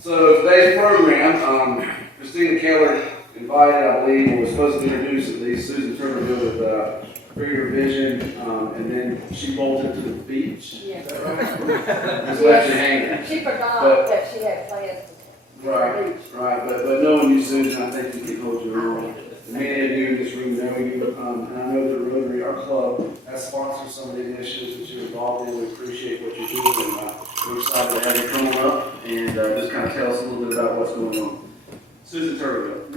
So today's program, Christina Keller invited, I believe, or was supposed to introduce at least Susan Turbeville with Greater Vision, and then she bolted to the beach. Yeah. Is that right? Just left you hanging. She forgot that she had plans to the Right, beach. right, but knowing you, Susan, I think you can hold your own. Many of you in this room know you, and I know that Rotary, our club, has sponsored some of the initiatives that you're involved in. We appreciate what you're doing, and we're excited to have you come on up and just kind of tell us a little bit about what's going on. Susan Turbeville.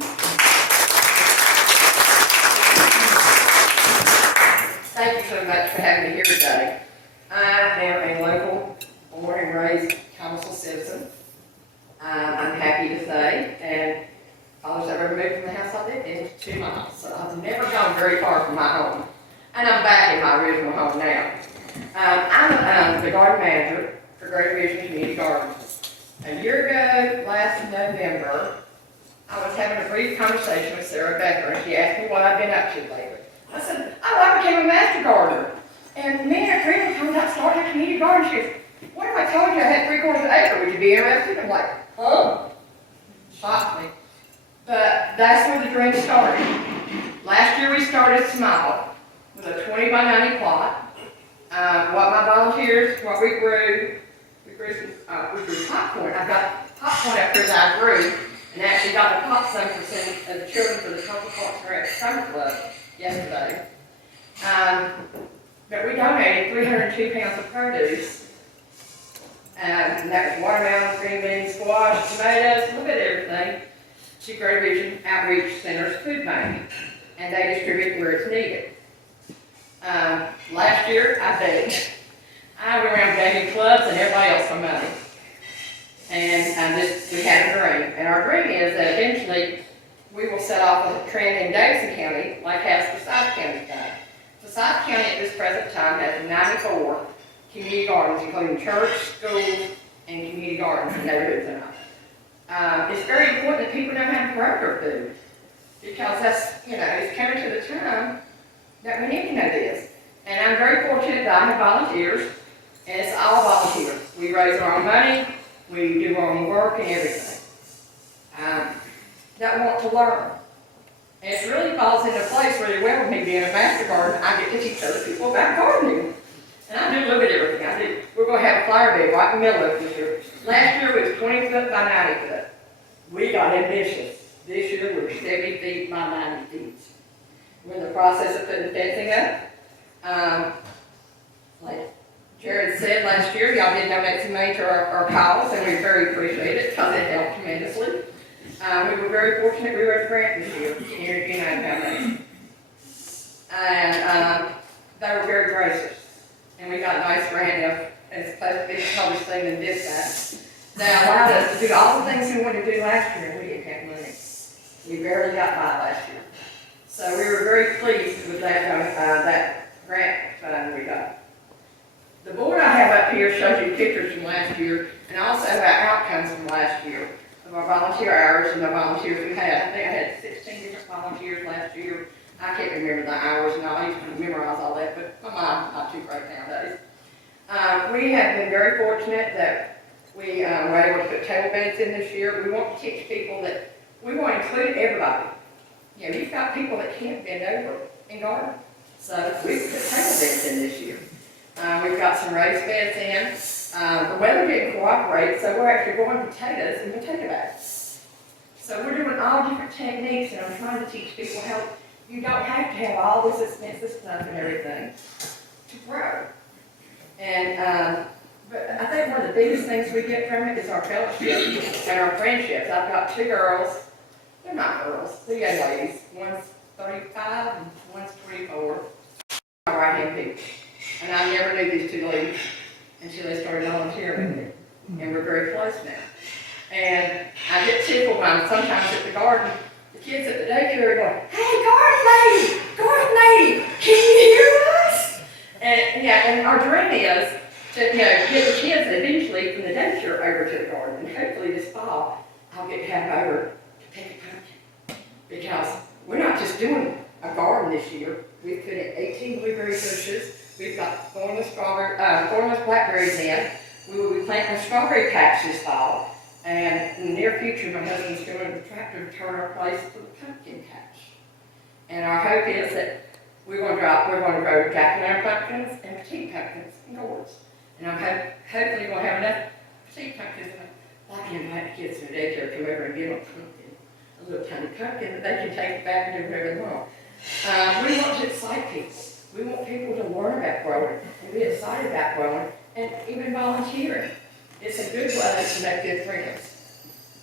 Thank you so much for having me here today. I am a local, born and raised council citizen. I'm happy to say, and I've ever moved from the house I lived in 2 miles, so I've never gone very far from my home. And I'm back in my original home now. I'm the garden manager for Greater Vision Community Gardens. A year ago, last November, I was having a brief conversation with Sarah Becker, and she asked me what I've been up to lately. I said, oh, I became a master gardener. And me and a friend come out starting a community garden. She said, what if I told you I had 3/4 of an acre? Would you be interested? I'm like, huh? Shocked me. But that's where the dream started. Last year we started small with a 20 by 90 plot. What my volunteers, what we grew popcorn. I got popcorn up here that I grew, and actually got to pop some for some of the children for the Couple Parks Rec Summer Club yesterday. But we donated 302 pounds of produce. And that was watermelon, green beans, squash, tomatoes, a little bit of everything, to Greater Vision Outreach Center's food bank, and they distribute where it's needed. Last year, I begged. I went around begging clubs and everybody else for money. And we had a dream. And our dream is that eventually we will set off a trend in Davidson County, like has Forsyth County done. Forsyth County at this present time has 94 community gardens, including church, schools, and community gardens and neighborhoods and all. It's very important that people know how to grow their food, because that's, it's coming to the time that we need to know this. And I'm very fortunate that I have volunteers, and it's all volunteers. We raise our own money, we do our own work and everything. That want to learn. And it really falls into place really well with me being a master gardener. I get to teach other people about gardening. And I do a little bit of everything. I do. We're going to have a flower bed right in the middle of it this year. Last year it was 20 foot by 90 foot. We got ambitious. This year we're 70 feet by 90 feet. We're in the process of putting fencing up. Like Jared said last year, y'all did donate some money to our cause, and we very appreciate it because it helped tremendously. We were very fortunate we were a grant this year here at United Foundation. And they were very gracious. And we got a nice grant of, it's supposed to be the published thing in dispatch. That allowed us to do all the things we wanted to do last year, and we didn't have money. We barely got by last year. So we were very pleased with that grant fund we got. The board I have up here shows you pictures from last year, and also about outcomes from last year of our volunteer hours and the volunteers we had. I think I had 16 different volunteers last year. I can't remember the hours and all. I used to memorize all that, but my mind's not too great nowadays. We have been very fortunate that we were able to put table beds in this year. We want to teach people that we want to include everybody. You've got people that can't bend over and garden. So we put table beds in this year. We've got some raised beds in. The weather didn't cooperate, so we're actually growing potatoes in potato bags. So we're doing all different techniques, and I'm trying to teach people how you don't have to have all this expensive stuff and everything to grow. And but I think one of the biggest things we get from it is our fellowship and our friendships. I've got 2 girls. They're not girls, they're young ladies. One's 35 and one's 24. My right-hand people. And I never knew these 2 ladies until they started volunteering with me. And we're very close now. And I get tickled when sometimes at the garden, the kids at the daycare are going, hey, garden lady, can you hear us? And our dream is to get the kids eventually from the daycare over to the garden. And hopefully this fall, I'll get to have them over to pick a pumpkin. Because we're not just doing a garden this year. We've put in 18 blueberry bushes. We've got thornless blackberries in. We will be planting a strawberry patch this fall. And in the near future, my husband's going to the tractor to turn our place to a pumpkin patch. And our hope is that we're going to grow jack-o'-lantern pumpkins and petite pumpkins and gourds. And I'm hopefully going to have enough petite pumpkins. I can invite the kids from the daycare to come over and give them a pumpkin, a little tiny pumpkin that they can take back and do whatever they want. We want to excite people. We want people to learn about growing and be excited about growing and even volunteering. It's a good way to make good friends.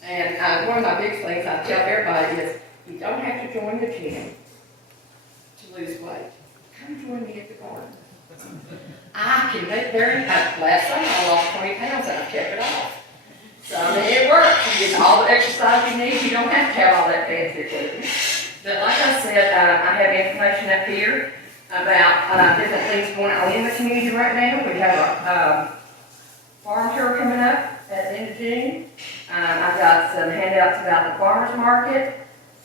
And one of my big things I tell everybody is, you don't have to join the gym to lose weight. Come join me at the garden. I can make very happy. Last summer I lost 20 pounds and I kept it off. So I mean, it works. You get all the exercise you need. You don't have to have all that fancy equipment. But like I said, I have information up here about different things going on in the community right now. We have a farm tour coming up at the end of June. I've got some handouts about the farmers market.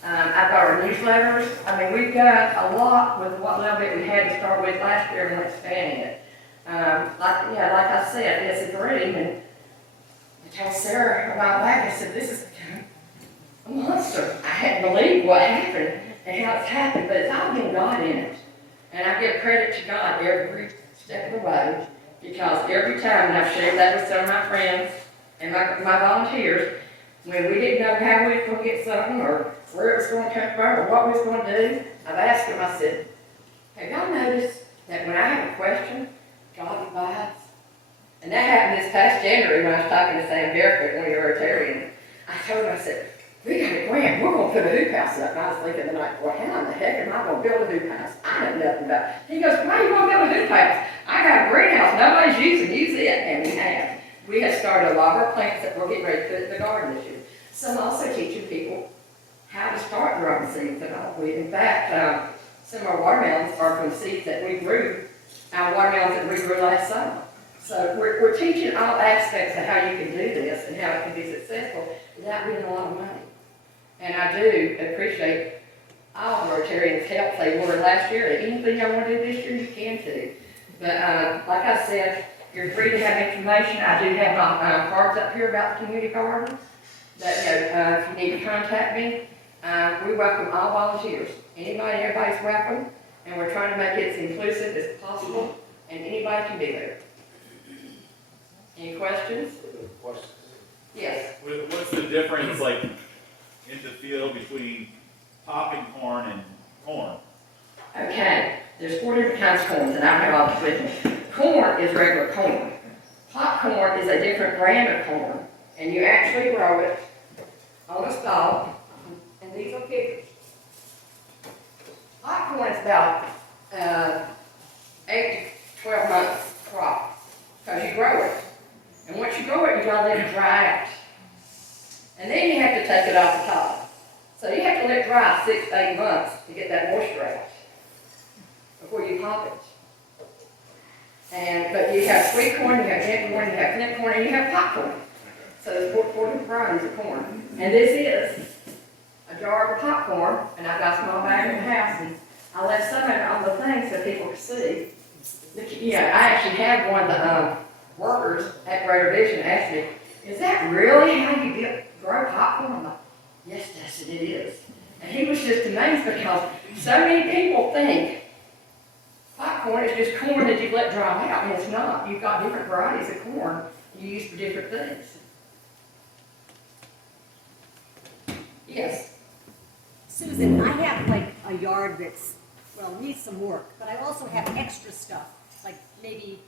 I've got our newsletters. I mean, we've got a lot with what little bit we had to start with last year and we're expanding it. Like I said, it's a dream. And I told Sarah a while back, I said, this is a monster. I hadn't believed what happened and how it's happened, but it's all been God in it. And I give credit to God every step of the way, because every time, and I've shared that with some of my friends and my volunteers, when we didn't know how we were going to get something or where it was going to come from or what we was going to do, I've asked them, I said, have y'all noticed that when I have a question, God provides? And that happened this past January when I was talking to Sam Barefoot, one of your Rotarians. I told him, I said, we got a grant, we're going to put a hoop house up. And I was thinking the night, well, how in the heck am I going to build a hoop house? I know nothing about it. He goes, why are you going to build a hoop house? I got a greenhouse, nobody's using, use it. And we have. We have started a lot of our plants that we're getting ready to put in the garden this year. So I'm also teaching people how to start growing seeds and all. In fact, some of our watermelons are from seeds that we grew, our watermelons that we grew last summer. So we're teaching all aspects of how you can do this and how it can be successful without winning a lot of money. And I do appreciate all of our Rotarians' help they were last year. And anything I want to do this year, you can too. But like I said, you're free to have information. I do have my cards up here about the community garden. That if you need to contact me, we welcome all volunteers. Anybody, everybody's welcome. And we're trying to make it as inclusive as possible. And anybody can be there. Any questions? Yes. What's the difference, like, in the field between popping corn and corn? Okay, there's 4 different kinds of corns, and I have all this with me. Corn is regular corn. Popcorn is a different brand of corn, and you actually grow it on a stalk, and these are pictures. Popcorn is about 8 to 12 months crop, because you grow it. And once you grow it, you gotta let it dry out. And then you have to take it off the top. So you have to let it dry 6 to 8 months to get that moisture out before you pop it. But you have sweet corn, you have red corn, you have flint corn, and you have popcorn. So there's 4 different varieties of corn. And this is a jar of popcorn, and I've got a small bag in the house, and I left some of it on the thing so people could see. Yeah, I actually had one of the workers at Greater Vision ask me, is that really how you grow popcorn? I'm like, yes, that's it is. And he was just amazed because so many people think popcorn is just corn that you let dry out, and it's not. You've got different varieties of corn you use for different things. Yes? Susan, I have like a yard that's, well, needs some work, but I also have extra stuff, like maybe,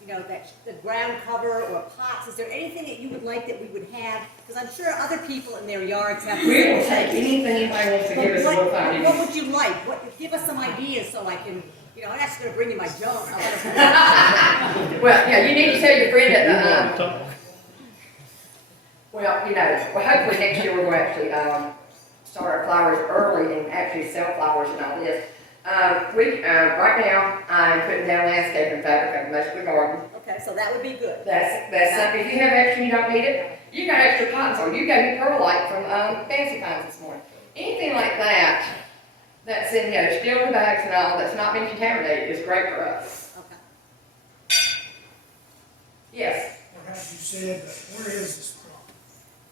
you know, that the ground cover or pots. Is there anything that you would like that we would have? Because I'm sure other people in their yards have. We will take anything anybody wants to give us a little time. What would you like? Give us some ideas so I can, you know, I'm actually going to bring you my junk. Well, yeah, you need to tell your friend at well, you know, hopefully next year we're going to actually start our flowers early and actually sell flowers and all this. Right now, I'm putting down landscaping fabric on most of the garden. Okay, so that would be good. That's something, if you have extra, you don't need it. You got extra pines on. You gave me perlite from Fancy Pines this morning. Anything like that, that's in, you know, still in the bags and all, that's not been contaminated, is great for us. Okay. Yes? Perhaps you said, where is this from?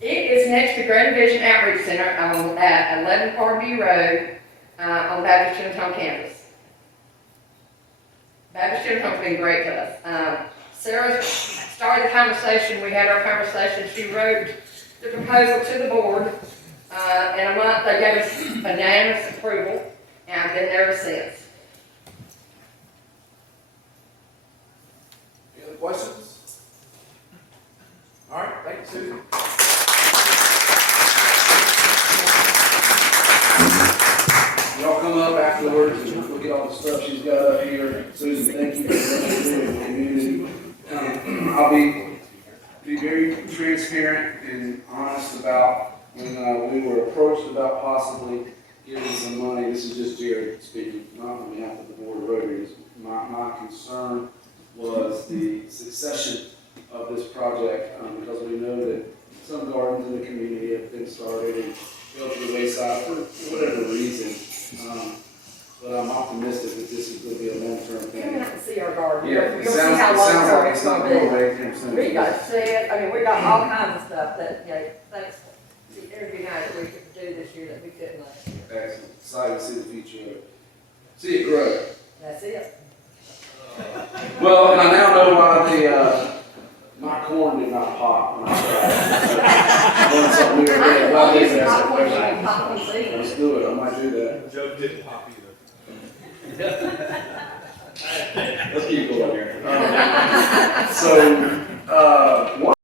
It is next to Greater Vision Outreach Center on, at 11 Parkview Road, on Baptist Children's Home campus. Baptist Children's Home's been great to us. Sarah started the conversation, we had our conversation, she wrote the proposal to the board, in a month, they gave us unanimous approval, and I've been there ever since. Any other questions? All right, thank you, Susan. Y'all come up afterwards and look at all the stuff she's got up here. Susan, thank you for what you're doing in the community. I'll be very transparent and honest about when we were approached about possibly giving some money. This is just Jared speaking, not on behalf of the board of Rotaries. My concern was the succession of this project, because we know that some gardens in the community have been started and go to the wayside for whatever reason. But I'm optimistic that this is going to be a long-term You're thing. gonna have to see our garden. Yeah, You'll it see sounds, how it long sounds term like it's it's not gonna going be. away anytime soon. We got to see it, I mean, we got all kinds of stuff that, you know, things, it'd be nice if we could do this year that we couldn't last year. Excellent. Excited to see the future of it. See it grow. That's it. Well, and I now know why my corn did not pop when I tried. Learned something new today. Well, I this use is popcorn a and popcorn seed. Let's do it. I might do that. Joe didn't pop either. Let's keep going here. So, one